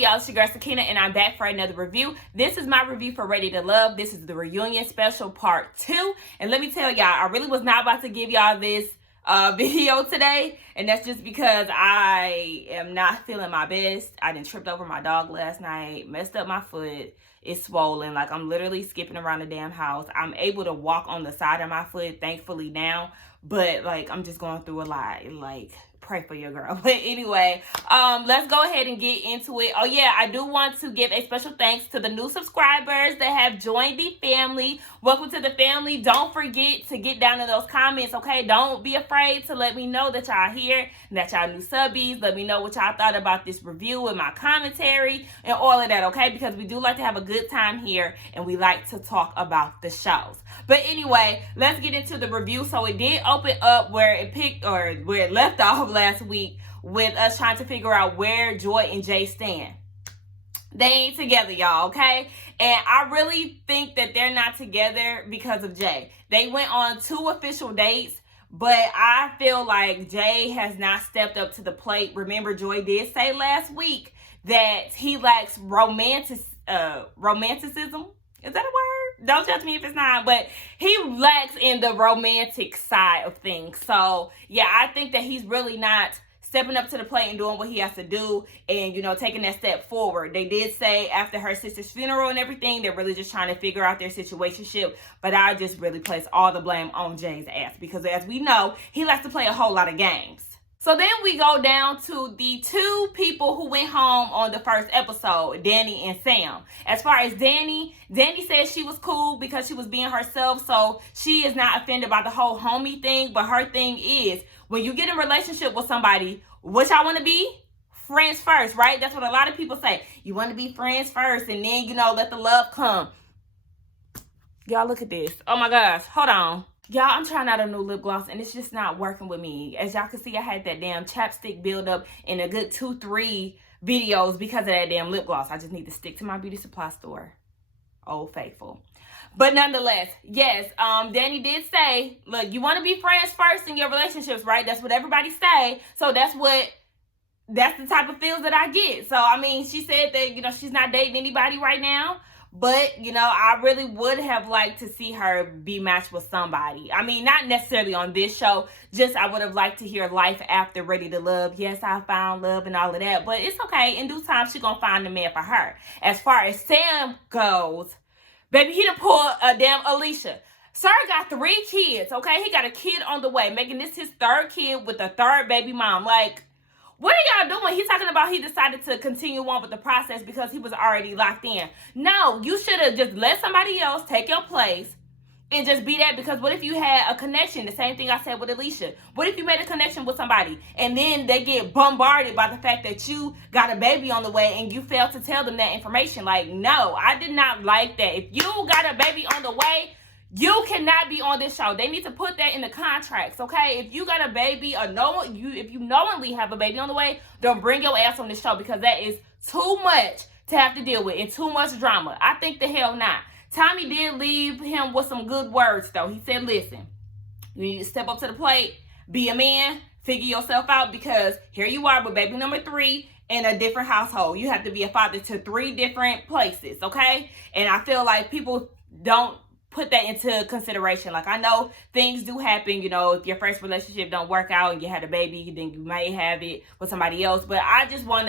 y'all? It's your girl Sakina, and I'm back for another review. This is my review for Ready to Love. This is the reunion special part 2. And let me tell y'all, I really was not about to give y'all this video today. And that's just because I am not feeling my best. I done tripped over my dog last night, messed up my foot. It's swollen. Like, I'm literally skipping around the damn house. I'm able to walk on the side of my foot, thankfully now. But, like, I'm just going through a lot. Like, pray for your girl. But anyway, let's go ahead and get into it. Oh yeah, I do want to give a special thanks to the new subscribers that have joined the family. Welcome to the family. Don't forget to get down in those comments, okay? Don't be afraid to let me know that y'all here and that y'all new subbies. Let me know what y'all thought about this review and my commentary and all of that, okay? Because we do like to have a good time here and we like to talk about the shows. But anyway, let's get into the review. So it did open up where it left off last week with us trying to figure out where Joy and Jay stand. They ain't together, y'all, okay? And I really think that they're not together because of Jay. They went on 2 official dates, but I feel like Jay has not stepped up to the plate. Remember, Joy did say last week that he lacks romanticism. Is that a word? Don't judge me if it's not, but he lacks in the romantic side of things. So, yeah, I think that he's really not stepping up to the plate and doing what he has to do and, you know, taking that step forward. They did say after her sister's funeral and everything, they're really just trying to figure out their situationship. But I just really place all the blame on Jay's ass because, as we know, he likes to play a whole lot of games. So then we go down to the 2 people who went home on the first episode, Danny and Sam. As far as Danny said she was cool because she was being herself, so she is not offended by the whole homie thing. But her thing is, when you get in a relationship with somebody, what y'all want to be? Friends first, right? That's what a lot of people say. You want to be friends first and then, you know, let the love come. Y'all, look at this. Oh my gosh, hold on. Y'all, I'm trying out a new lip gloss, and it's just not working with me. As y'all can see, I had that damn chapstick buildup in a good 2-3 videos because of that damn lip gloss. I just need to stick to my beauty supply store. Old Faithful. But nonetheless, yes, Danny did say, look, you want to be friends first in your relationships, right? That's what everybody say. So that's the type of feels that I get. So, I mean, she said that, you know, she's not dating anybody right now. But, you know, I really would have liked to see her be matched with somebody. I mean, not necessarily on this show. Just I would have liked to hear life after Ready to Love. Yes, I found love and all of that. But it's okay. In due time, she's going to find the man for her. As far as Sam goes, baby, he done pulled a damn Alicia. Sir got 3 kids, okay? He got a kid on the way, making this his 3rd kid with a 3rd baby mom. Like, what are y'all doing? He's talking about he decided to continue on with the process because he was already locked in. No, you should have just let somebody else take your place and just be that. Because what if you had a connection? The same thing I said with Alicia. What if you made a connection with somebody and then they get bombarded by the fact that you got a baby on the way and you failed to tell them that information? Like, no, I did not like that. If you got a baby on the way, you cannot be on this show. They need to put that in the contracts, okay? If you got a baby or if you knowingly have a baby on the way, don't bring your ass on this show because that is too much to have to deal with and too much drama. I think the hell not. Tommy did leave him with some good words, though. He said, listen, you need to step up to the plate, be a man, figure yourself out because here you are with baby number 3 in a different household. You have to be a father to 3 different places, okay? And I feel like people don't put that into consideration. Like, I know things do happen, you know, if your first relationship don't work out and you had a baby, then you may have it with somebody else. But I just want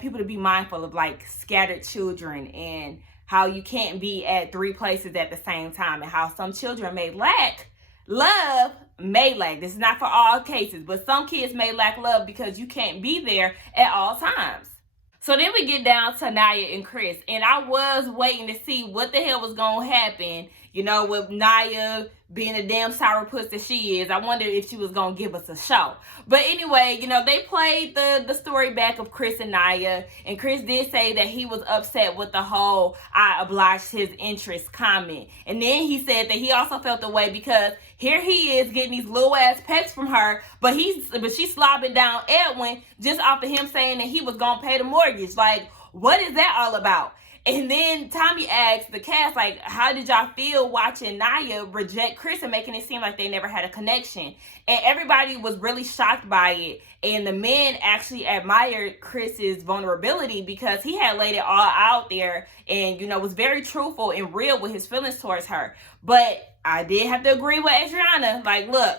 people to be mindful of, like, scattered children and how you can't be at 3 places at the same time and how some children may lack love. This is not for all cases, but some kids may lack love because you can't be there at all times. So then we get down to Naya and Chris. And I was waiting to see what the hell was going to happen, you know, with Naya being a damn sourpuss that she is. I wondered if she was going to give us a show. But anyway, you know, they played the story back of Chris and Naya. And Chris did say that he was upset with the whole I obliged his interest comment. And then he said that he also felt the way because here he is getting these little ass pecks from her, but she's slobbing down Edwin just off of him saying that he was going to pay the mortgage. Like, what is that all about? And then Tommy asked the cast, like, how did y'all feel watching Naya reject Chris and making it seem like they never had a connection? And everybody was really shocked by it. And the men actually admired Chris's vulnerability because he had laid it all out there and, was very truthful and real with his feelings towards her. But I did have to agree with Adriana. Like, look,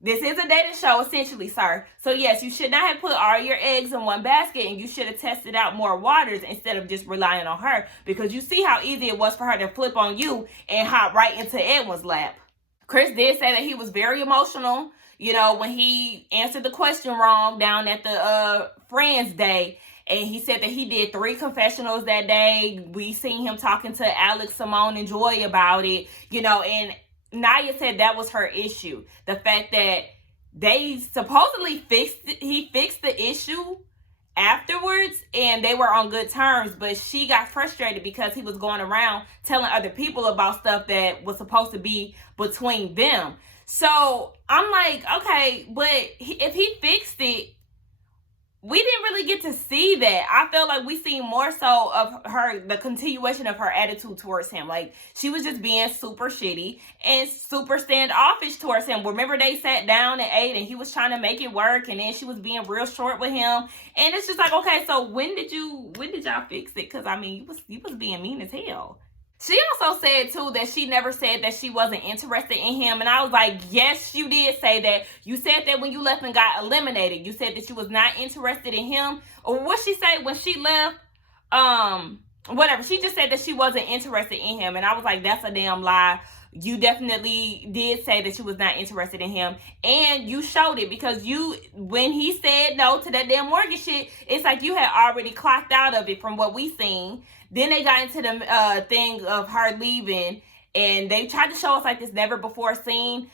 this is a dating show, essentially, sir. So, yes, you should not have put all your eggs in one basket, and you should have tested out more waters instead of just relying on her, because you see how easy it was for her to flip on you and hop right into Edwin's lap. Chris did say that he was very emotional, when he answered the question wrong down at the Friends Day. And he said that he did 3 confessionals that day. We seen him talking to Alex, Simone, and Joy about it, and Naya said that was her issue. The fact that they supposedly he fixed the issue afterwards and they were on good terms, but she got frustrated because he was going around telling other people about stuff that was supposed to be between them. So I'm like, okay, but if he fixed it, we didn't really get to see that. I felt like we seen more so of her, the continuation of her attitude towards him. Like, she was just being super shitty and super standoffish towards him. Remember, they sat down and ate and he was trying to make it work, and then she was being real short with him. And it's just like, okay, so when did y'all fix it? Because, I mean, you was being mean as hell. She also said, too, that she never said that she wasn't interested in him. And I was like, yes, you did say that. You said that when you left and got eliminated. You said that you was not interested in him. Or what she say when she left? Whatever. She just said that she wasn't interested in him. And I was like, that's a damn lie. You definitely did say that you was not interested in him. And you showed it, because when he said no to that damn mortgage shit, it's like you had already clocked out of it from what we seen. Then they got into the thing of her leaving, and they tried to show us like this never before seen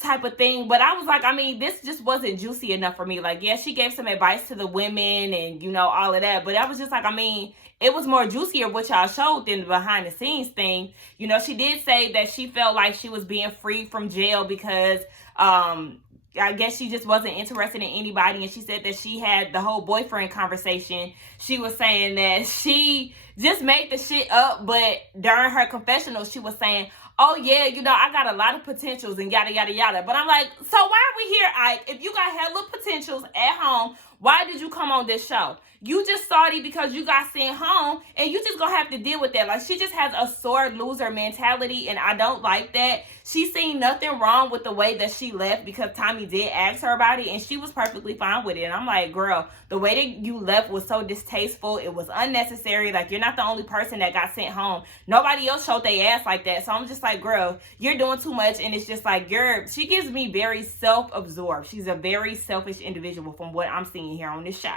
type of thing. But I was like, I mean, this just wasn't juicy enough for me. Like, yeah, she gave some advice to the women and, all of that. But I was just like, I mean, it was more juicier what y'all showed than the behind the scenes thing. She did say that she felt like she was being freed from jail because I guess she just wasn't interested in anybody. And she said that she had the whole boyfriend conversation. She was saying that she just made the shit up, but during her confessional, she was saying, oh yeah, I got a lot of potentials and yada, yada, yada. But I'm like, so why are we here, Ike? If you got hella potentials at home, why did you come on this show? You just salty because you got sent home, and you just gonna have to deal with that. Like, she just has a sore loser mentality, and I don't like that. She seen nothing wrong with the way that she left, because Tommy did ask her about it, and she was perfectly fine with it. And I'm like, girl, the way that you left was so distasteful. It was unnecessary. Like, you're not the only person that got sent home. Nobody else showed their ass like that. So I'm just like, girl, you're doing too much. And it's just like, she gives me very self-absorbed. She's a very selfish individual from what I'm seeing here on this show.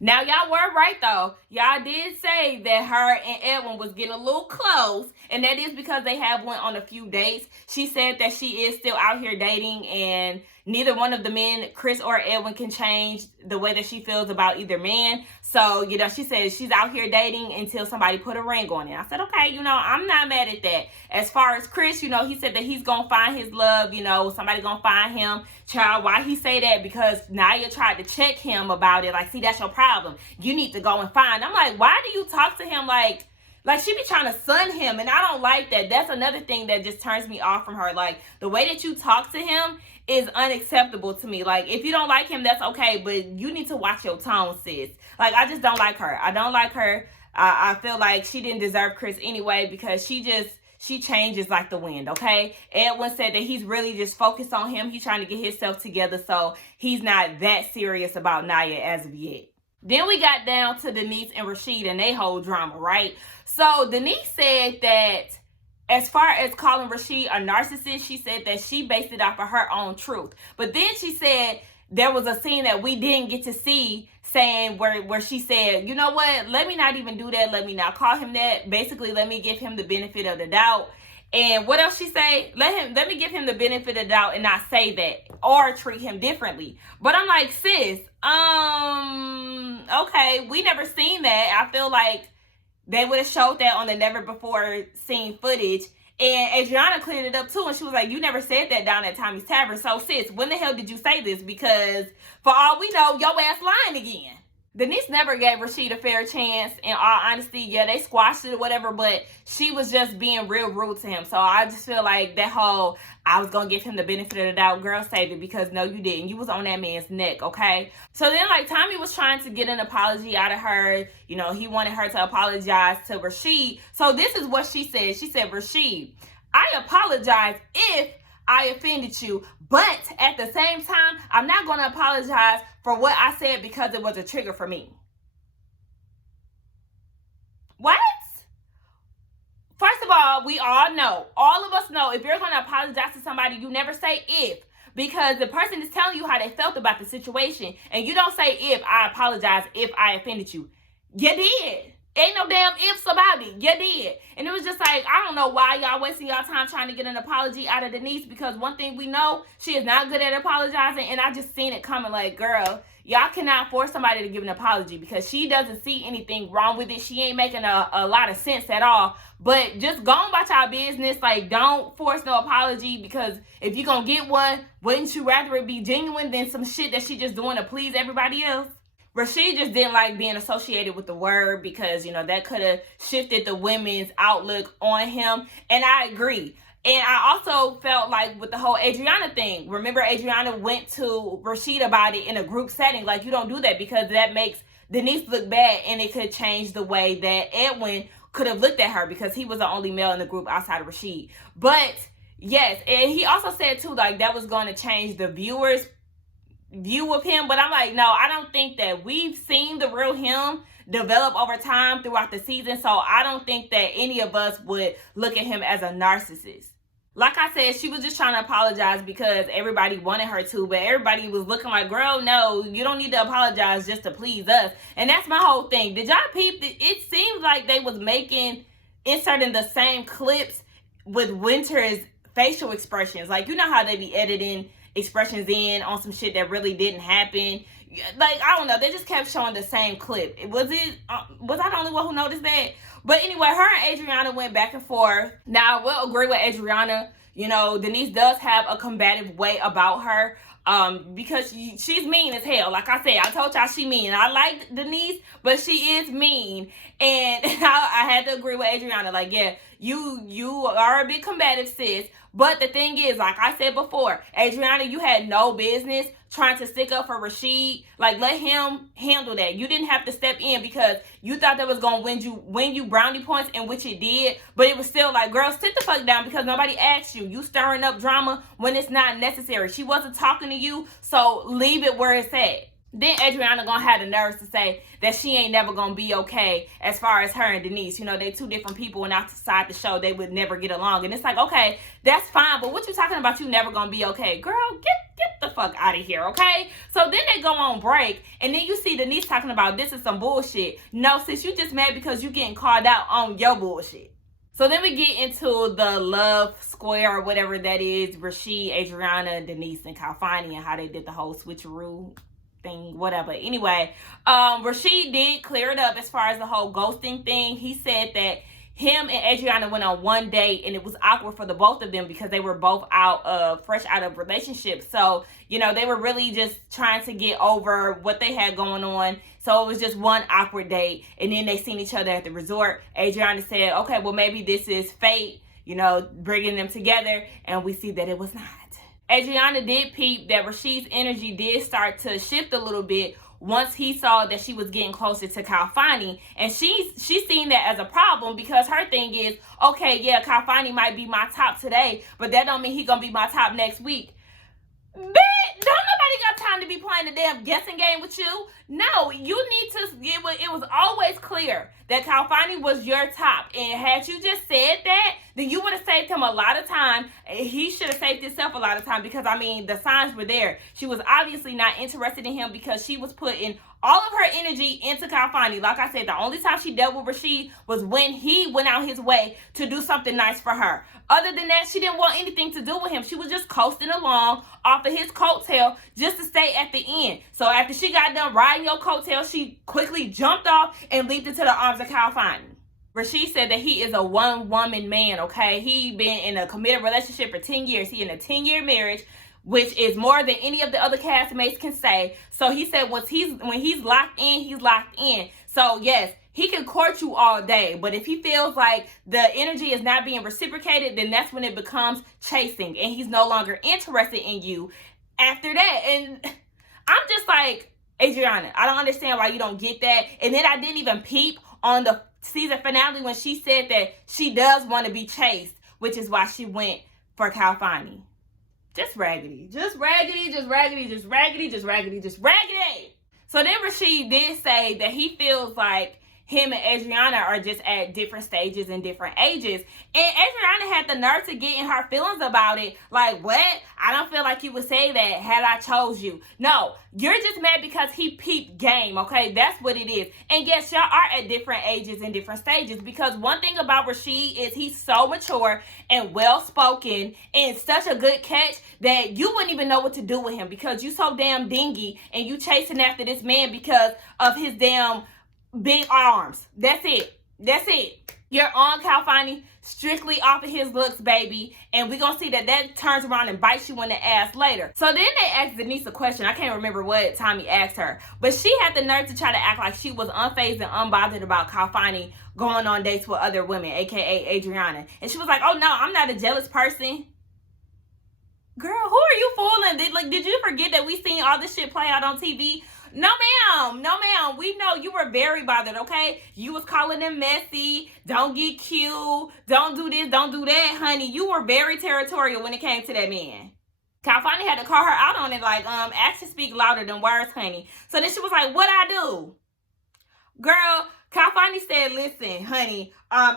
Now, y'all were right, though. Y'all did say that her and Edwin was getting a little close, and that is because they have went on a few dates. She said that she is still out here dating, and neither one of the men, Chris or Edwin, can change the way that she feels about either man. So, she says she's out here dating until somebody put a ring on it. I said, okay, I'm not mad at that. As far as Chris, he said that he's going to find his love, somebody going to find him. Child, why he say that? Because Naya tried to check him about it. Like, see, that's your problem. You need to go and find. I'm like, why do you talk to him like she be trying to sun him? And I don't like that. That's another thing that just turns me off from her. Like, the way that you talk to him is unacceptable to me. Like, if you don't like him, that's okay, but you need to watch your tone, sis. Like, I just don't like her. I don't like her. I feel like she didn't deserve Chris anyway, because she changes like the wind, okay? Edwin said that he's really just focused on him. He's trying to get himself together, so he's not that serious about Naya as of yet. Then we got down to Denise and Rashid and they whole drama, right? So Denise said that as far as calling Rashid a narcissist, she said that she based it off of her own truth. But then she said there was a scene that we didn't get to see, saying where she said, you know what, let me not even do that. Let me not call him that. Basically, let me give him the benefit of the doubt. And what else she say? Let me give him the benefit of the doubt and not say that or treat him differently. But I'm like, sis, okay, we never seen that. I feel like they would have showed that on the never before seen footage. And Adriana cleared it up too, and she was like, you never said that down at Tommy's Tavern. So sis, when the hell did you say this? Because for all we know, your ass lying again. Denise never gave Rashid a fair chance. In all honesty, yeah, they squashed it or whatever, but she was just being real rude to him. So I just feel like that whole, I was going to give him the benefit of the doubt, girl, saved it, because no, you didn't. You was on that man's neck, okay? So then, like, Tommy was trying to get an apology out of her. You know, he wanted her to apologize to Rashid. So this is what she said. She said, Rashid, I apologize if I offended you, but at the same time, I'm not going to apologize for what I said because it was a trigger for me. What? First of all, we all know, all of us know, if you're going to apologize to somebody, you never say if, because the person is telling you how they felt about the situation, and you don't say if I apologize if I offended you. You did. Ain't no damn ifs about it. You did. And it was just like, I don't know why y'all wasting y'all time trying to get an apology out of Denise, because one thing we know, she is not good at apologizing, and I just seen it coming like, girl, y'all cannot force somebody to give an apology because she doesn't see anything wrong with it. She ain't making a lot of sense at all. But just go about y'all business. Like, don't force no apology, because if you're going to get one, wouldn't you rather it be genuine than some shit that she just doing to please everybody else? Rashid just didn't like being associated with the word because, you know, that could have shifted the women's outlook on him. And I agree. And I also felt like with the whole Adriana thing, remember Adriana went to Rashid about it in a group setting. Like, you don't do that because that makes Denise look bad, and it could change the way that Edwin could have looked at her because he was the only male in the group outside of Rashid. But yes, and he also said too, like, that was going to change the viewers' view of him. But I'm like, no, I don't think that. We've seen the real him develop over time throughout the season, so I don't think that any of us would look at him as a narcissist. Like I said, she was just trying to apologize because everybody wanted her to, but everybody was looking like, girl, no, you don't need to apologize just to please us. And that's my whole thing. Did y'all peep? It seems like they was inserting the same clips with Winter's facial expressions. Like, you know how they be editing expressions in on some shit that really didn't happen. Like, I don't know, they just kept showing the same clip. Was I the only one who noticed that? But anyway, her and Adriana went back and forth. Now, I will agree with Adriana. You know, Denise does have a combative way about her. Because she's mean as hell. Like I said, I told y'all she mean. I like Denise, but she is mean. And I had to agree with Adriana. Like, yeah, you are a bit combative, sis. But the thing is, like I said before, Adriana, you had no business trying to stick up for Rashid. Like, let him handle that. You didn't have to step in because you thought that was going to win you brownie points, in which it did. But it was still like, girl, sit the fuck down because nobody asked you. You stirring up drama when it's not necessary. She wasn't talking to you, so leave it where it's at. Then Adriana gonna have the nerves to say that she ain't never gonna be okay as far as her and Denise. You know, they two different people, and outside the show, they would never get along. And it's like, okay, that's fine, but what you talking about you never gonna be okay? Girl, get the fuck out of here, okay? So then they go on break, and then you see Denise talking about this is some bullshit. No, sis, you just mad because you getting called out on your bullshit. So then we get into the love square or whatever that is. Rashid, Adriana, Denise, and Kalfani, and how they did the whole switcheroo thing, whatever. Anyway, Rashid did clear it up as far as the whole ghosting thing. He said that him and Adriana went on one date, and it was awkward for the both of them because they were both fresh out of relationships. So, you know, they were really just trying to get over what they had going on. So it was just one awkward date, and then they seen each other at the resort. Adriana said, okay, well, maybe this is fate, you know, bringing them together, and we see that it was not. Adriana did peep that Rashid's energy did start to shift a little bit once he saw that she was getting closer to Kalfani. And she's seen that as a problem because her thing is, okay, yeah, Kalfani might be my top today, but that don't mean he gonna be my top next week. Bitch, don't nobody got time to be playing the damn guessing game with you. No, you need to, it was always clear that Kalfani was your top. And had you just said that, then you would have saved him a lot of time. He should have saved himself a lot of time because, I mean, the signs were there. She was obviously not interested in him because she was putting all of her energy into Kalfani. Like I said, the only time she dealt with Rashid was when he went out his way to do something nice for her. Other than that, she didn't want anything to do with him. She was just coasting along off of his coattail just to stay at the end. So after she got done riding your coattail, she quickly jumped off and leaped into the arms of Kalfani. Rashid said that he is a one-woman man, okay? He been in a committed relationship for 10 years. He in a 10-year marriage which is more than any of the other castmates can say. So he said when he's locked in, he's locked in. So yes, he can court you all day, but if he feels like the energy is not being reciprocated, then that's when it becomes chasing, and he's no longer interested in you after that. And I'm just like, Adriana, I don't understand why you don't get that. And then I didn't even peep on the season finale when she said that she does want to be chased, which is why she went for Calfani. Just raggedy. Just raggedy, just raggedy, just raggedy, just raggedy, just raggedy. So then Rashid did say that he feels like him and Adriana are just at different stages and different ages. And Adriana had the nerve to get in her feelings about it. Like, what? I don't feel like you would say that had I chose you. No, you're just mad because he peeped game, okay? That's what it is. And yes, y'all are at different ages and different stages, because one thing about Rashid is he's so mature and well-spoken and such a good catch that you wouldn't even know what to do with him, because you so damn dingy and you chasing after this man because of his damn big arms. That's it. That's it. You're on Calfani strictly off of his looks, baby. And we're going to see that turns around and bites you in the ass later. So then they asked Denise a question. I can't remember what Tommy asked her. But she had the nerve to try to act like she was unfazed and unbothered about Calfani going on dates with other women, a.k.a. Adriana. And she was like, oh, no, I'm not a jealous person. Girl, who are you fooling? Did you forget that we seen all this shit play out on TV? No, ma'am. No, ma'am. We know you were very bothered, okay? You was calling them messy. Don't get cute. Don't do this. Don't do that, honey. You were very territorial when it came to that man. Calfani had to call her out on it, like, actions speak louder than words, honey. So then she was like, what'd I do? Girl, Calfani said, listen, honey,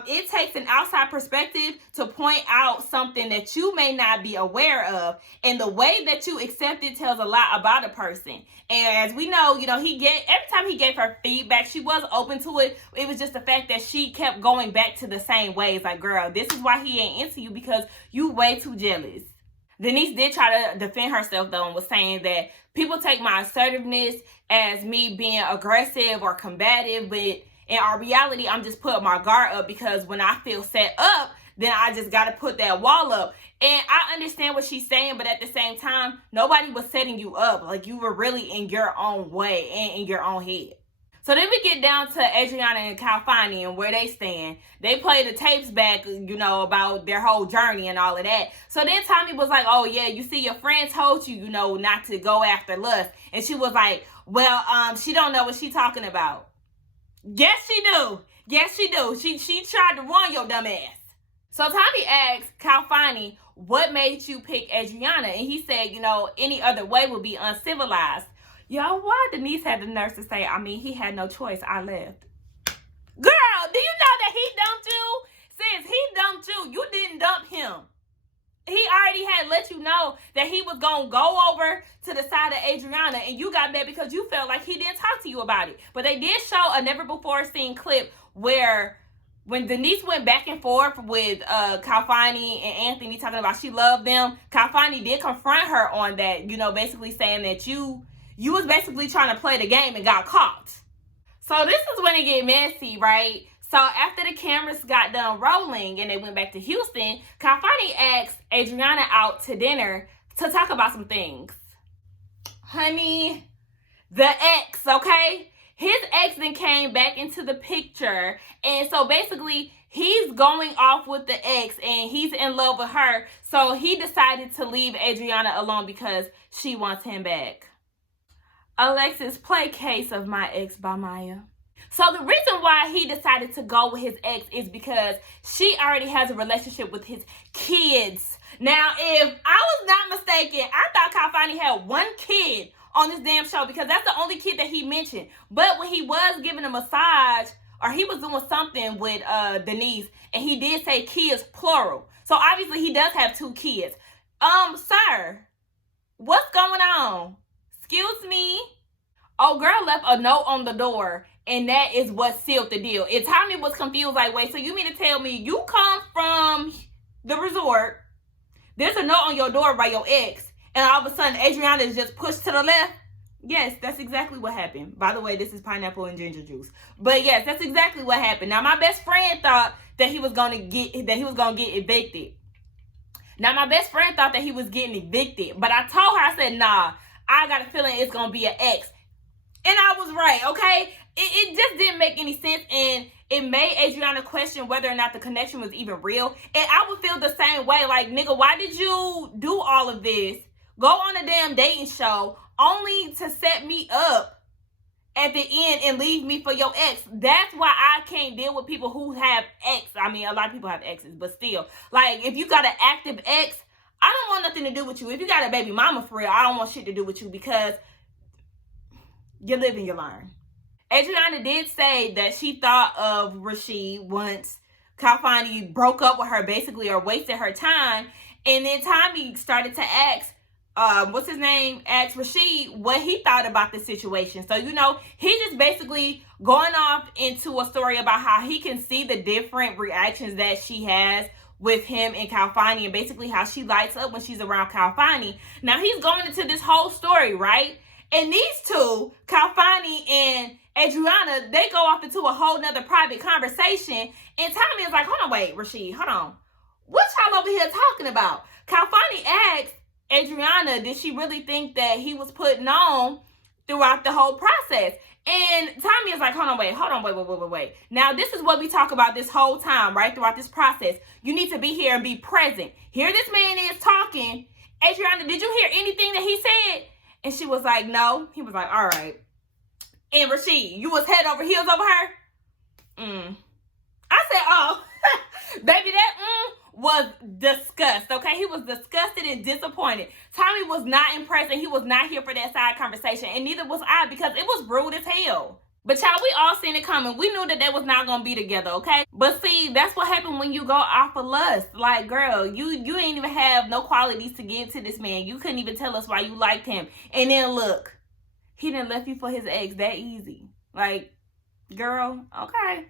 it takes an outside perspective to point out something that you may not be aware of. And the way that you accept it tells a lot about a person. And as we know, every time he gave her feedback, she was open to it. It was just the fact that she kept going back to the same ways. Like, girl, this is why he ain't into you, because you way too jealous. Denise did try to defend herself, though, and was saying that people take my assertiveness as me being aggressive or combative, but in our reality, I'm just putting my guard up, because when I feel set up, then I just got to put that wall up. And I understand what she's saying, but at the same time, nobody was setting you up. Like, you were really in your own way and in your own head. So then we get down to Adriana and Calfani and where they stand. They play the tapes back, about their whole journey and all of that. So then Tommy was like, oh, yeah, you see, your friend told you, not to go after lust. And she was like, well, she don't know what she talking about. Yes, she do. Yes, she do. She tried to run your dumb ass. So Tommy asked Calfani, what made you pick Adriana? And he said, any other way would be uncivilized. Y'all, why Denise had the nerve to say, he had no choice. I left. Girl, do you know that he dumped you? Since he dumped you, you didn't dump him. He already had let you know that he was going to go over to the side of Adriana, and you got mad because you felt like he didn't talk to you about it. But they did show a never-before-seen clip where when Denise went back and forth with Calfani and Anthony talking about she loved them, Calfani did confront her on that, basically saying that you was basically trying to play the game and got caught. So this is when it get messy, right? So after the cameras got done rolling and they went back to Houston, Calfani asked Adriana out to dinner to talk about some things. Honey, the ex, okay? His ex then came back into the picture. And so basically, he's going off with the ex and he's in love with her. So he decided to leave Adriana alone because she wants him back. Alexis, play Case of My Ex by Maya. So the reason why he decided to go with his ex is because she already has a relationship with his kids. Now, if I was not mistaken, I thought Calfani had one kid on this damn show, because that's the only kid that he mentioned. But when he was giving a massage, or he was doing something with Denise, and he did say kids plural. So obviously he does have 2 kids. Sir, what's going on? Excuse me? Oh, girl left a note on the door, and that is what sealed the deal. And Tommy was confused, like, wait, so you mean to tell me you come from the resort, there's a note on your door by your ex, and all of a sudden Adriana is just pushed to the left? Yes, that's exactly what happened. By the way, this is pineapple and ginger juice. But yes, that's exactly what happened. Now, my best friend thought that he was gonna get evicted. Now, my best friend thought that he was getting evicted, but I told her, I said, nah, I got a feeling it's going to be an ex. And I was right, okay? It just didn't make any sense, and it made Adriana question whether or not the connection was even real. And I would feel the same way. Like, nigga, why did you do all of this? Go on a damn dating show only to set me up at the end and leave me for your ex. That's why I can't deal with people who have ex. I mean, a lot of people have exes, but still. Like, if you got an active ex, I don't want nothing to do with you. If you got a baby mama for real, I don't want shit to do with you, because you live and you learn. Adriana did say that she thought of Rashid once Kalfani broke up with her, basically, or wasted her time. And then Tommy started to ask, what's his name? Asked Rashid what he thought about the situation. So, you know, he's just basically going off into a story about how he can see the different reactions that she has with him and Kalfani, and basically how she lights up when she's around Kalfani. Now, he's going into this whole story, right? And these two, Kalfani and Adriana, they go off into a whole nother private conversation. And Tommy is like, hold on, wait, Rashid, hold on. What y'all over here talking about? Kalfani asked Adriana, did she really think that he was putting on throughout the whole process? And Tommy is like, hold on, wait. Now, this is what we talk about this whole time, right? Throughout this process. You need to be here and be present. Here this man is talking. Adriana, did you hear anything that he said? And she was like, no. He was like, all right. And Rashid, you was head over heels over her? I said, oh, baby, that was disgust, okay? He was disgusted and disappointed. Tommy was not impressed, and he was not here for that side conversation, and neither was I, because it was rude as hell. But y'all, we all seen it coming. We knew that they was not going to be together, okay? But see, that's what happened when you go off of lust. Like, girl, you ain't even have no qualities to give to this man. You couldn't even tell us why you liked him. And then look, he done left you for his ex that easy. Like, girl, okay.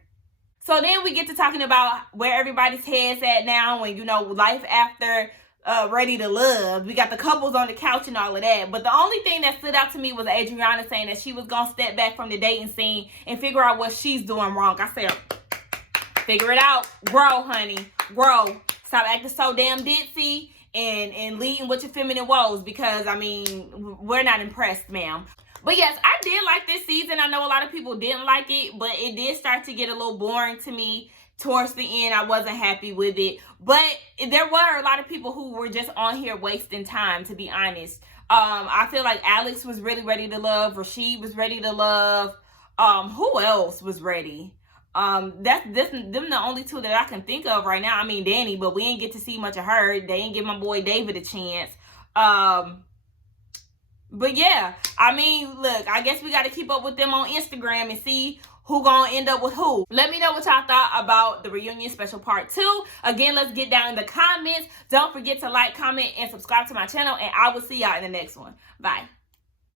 So then we get to talking about where everybody's head's at now, and, you know, life after Ready to Love. We got the couples on the couch and all of that. But the only thing that stood out to me was Adriana saying that she was going to step back from the dating scene and figure out what she's doing wrong. I said, figure it out. Grow, honey. Grow. Stop acting so damn ditzy and leading with your feminine woes, because, I mean, we're not impressed, ma'am. But yes, I did like this season. I know a lot of people didn't like it, but it did start to get a little boring to me. Towards the end, I wasn't happy with it. But there were a lot of people who were just on here wasting time, to be honest. I feel like Alex was really ready to love. Rashid was ready to love. Who else was ready? Them the only two that I can think of right now. I mean, Danny, but we didn't get to see much of her. They didn't give my boy David a chance. But yeah, I mean, look, I guess we got to keep up with them on Instagram and see who gonna end up with who. Let me know what y'all thought about the reunion special part 2. Again, let's get down in the comments. Don't forget to like, comment, and subscribe to my channel, and I will see y'all in the next one. Bye.